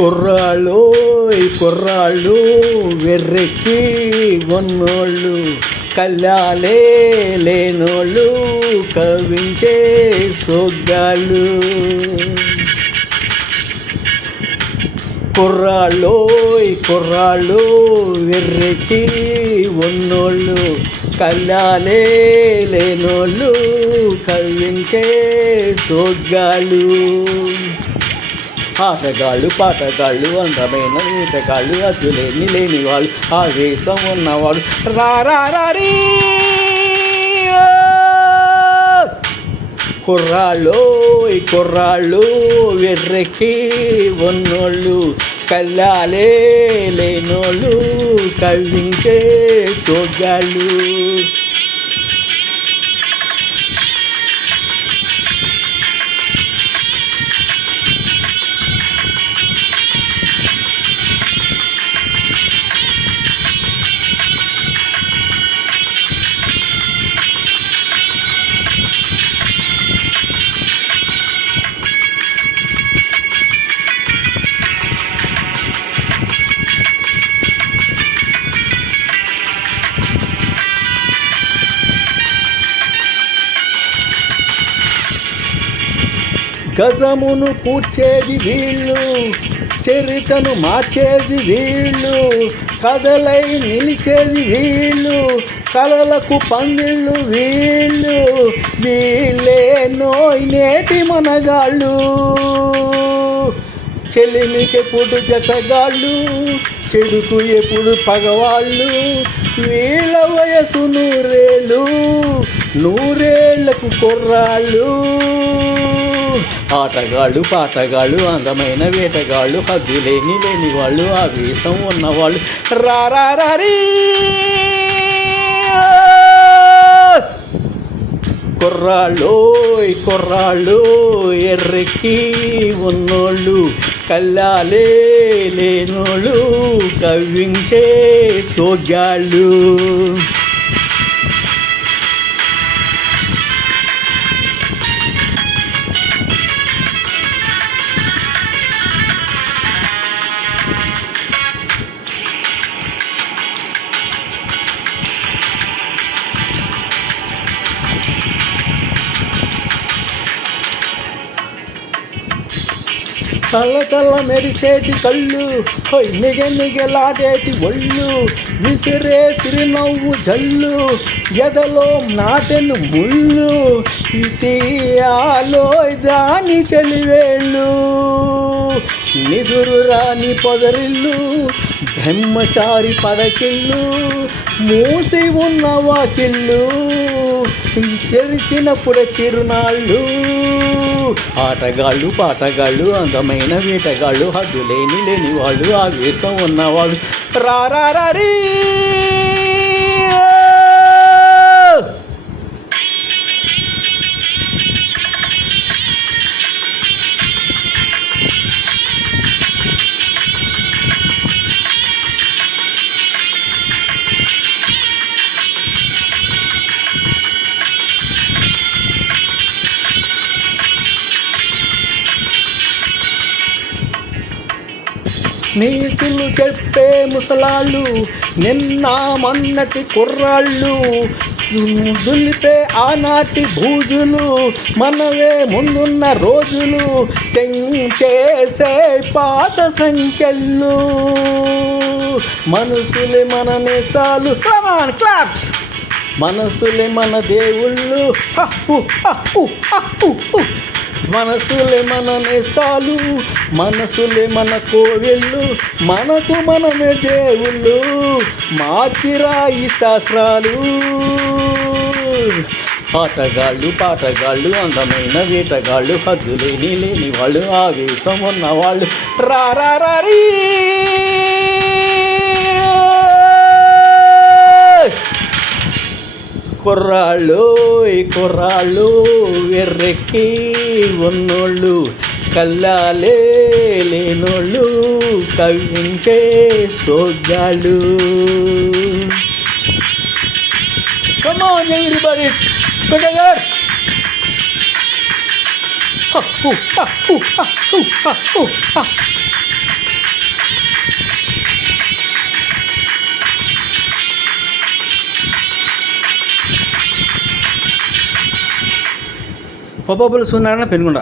కుర్రాళ్ళు వెర్రెక్కి ఉన్నోళ్ళు, కళ్ళాలే లేనోళ్ళు, కవించే సొగ్గాళ్ళు. కుర్రాళ్ళు వెర్రెక్కి ఉన్నోళ్ళు, కళ్ళాలే లేనోళ్ళు, కవించే సొగ్గాళ్ళు. ఆటగాళ్ళు పాటగాళ్ళు అందమైన ఈటగాళ్ళు, అద్దులేని లేని వాళ్ళు, ఆవేశం ఉన్నవాడు రారీ. కుర్రాళ్ళు వెర్రెక్కి ఉన్నోళ్ళు, కళ్ళాలే లేనోళ్ళు, కవించే సొగ్గాళ్ళు. గజమును కూర్చేది వీళ్ళు, చరితను మార్చేది వీళ్ళు, కథలై నిలిచేది వీళ్ళు, కళలకు పందిళ్ళు వీళ్ళు, వీళ్ళే నేటి మనగాళ్ళు. చెలిమికి ఎప్పుడు జతగాళ్ళు, చెడుకు ఎప్పుడు పగవాళ్ళు, వీళ్ళ వయసు నూరేళ్లకు కుర్రాళ్ళు. ఆటగాళ్ళు పాటగాళ్ళు అందమైన వేటగాళ్ళు, హద్దులేని లేని వాళ్ళు, ఆవేశం ఉన్నవాళ్ళు రారీ. కుర్రాళ్ళు ఎర్రెక్కి ఉన్నోళ్ళు, కళ్ళాలే లేనోళ్ళు, కవ్వించే సొగ్గాళ్ళు. కళ్ళ మెరిసేటి కళ్ళు, నిగలాడేటి ఒళ్ళు, విసిరే సిరినవ్వు జల్లు, ఎదలో నాటెను ముళ్ళు, ఇటియాలో దాని చలివేళ్ళు, నిదురు రాని పొదరిల్లు, బ్రహ్మచారి పడకిల్లు, మూసి ఉన్న వాకిళ్ళు, తెరిచినప్పుడే చిరునాళ్ళు. ఆటగాళ్ళు పాటగాళ్ళు అందమైన వేటగాళ్ళు, హద్దులేని లేని వాళ్ళు, ఆవేశం ఉన్నవాళ్ళు రారీ. నీతులు చెప్పే ముసలాళ్ళు, నిన్న మొన్నటి కుర్రాళ్ళు, దులిపే ఆనాటి భూజులు, మనవే ముందున్న రోజులు, తెంచేసే పాత సంఖ్యలు, మనసులే మన నేతాలు, క్లాప్స్, మనసులే మన దేవుళ్ళు, మనసులే మన నేస్తాలు, మనసులే మన కోవిళ్ళు, మనకు మనమే దేవుళ్ళు, మార్చిరాయి శాస్త్రాలు. ఆటగాళ్ళు పాటగాళ్ళు అందమైన వేటగాళ్ళు, హద్దులేని లేని వాళ్ళు, ఆవేశం ఉన్నవాళ్ళు రారీ. కుర్రాళ్ళు ఎర్రెక్కి ఉన్నోళ్ళు, కళ్ళాలే లేనోళ్ళు, కవించే సొగ్గాళ్ళు. Come on everybody, together. Ha, ha, ha, ha, ha, ha. పప్పపల్లి Suryanarayana Penugonda.